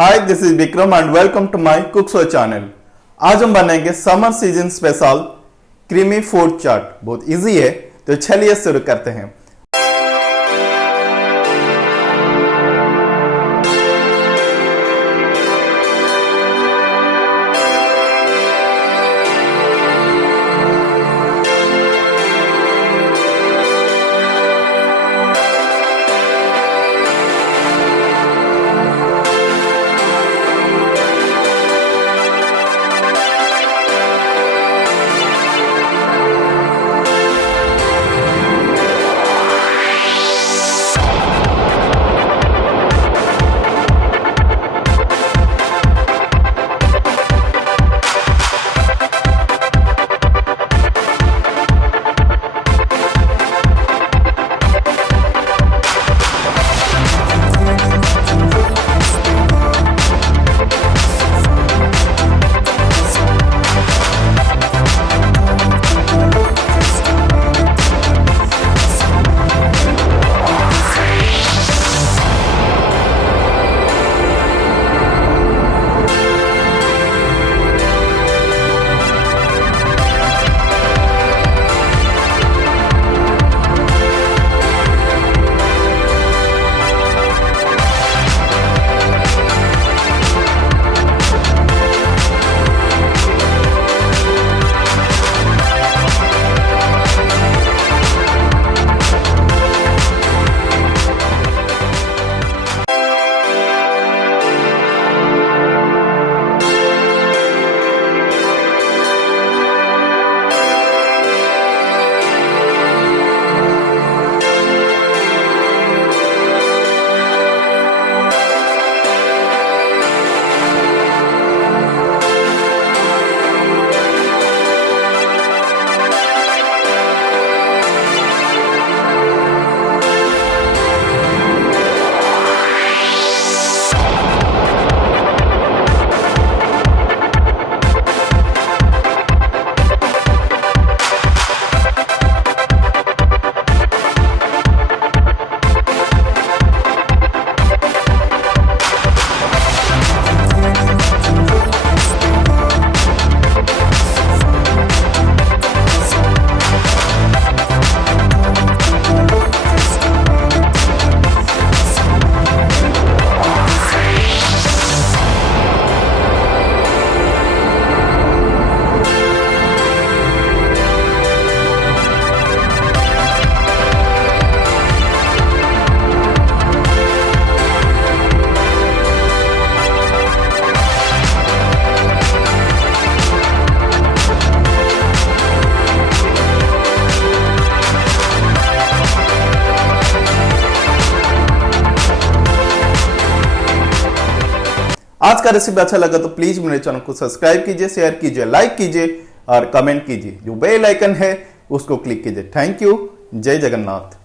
Hi this is Vikram and welcome to my cook show channel. आज हम बनाएंगे summer season special creamy food चाट। बहुत easy है, तो चलिए शुरू करते हैं। आज का रेसिपी अच्छा लगा तो प्लीज मेरे चैनल को सब्सक्राइब कीजिए, शेयर कीजिए, लाइक कीजिए और कमेंट कीजिए। जो बेल आइकन है उसको क्लिक कीजिए। Thank you. जय जगन्नाथ।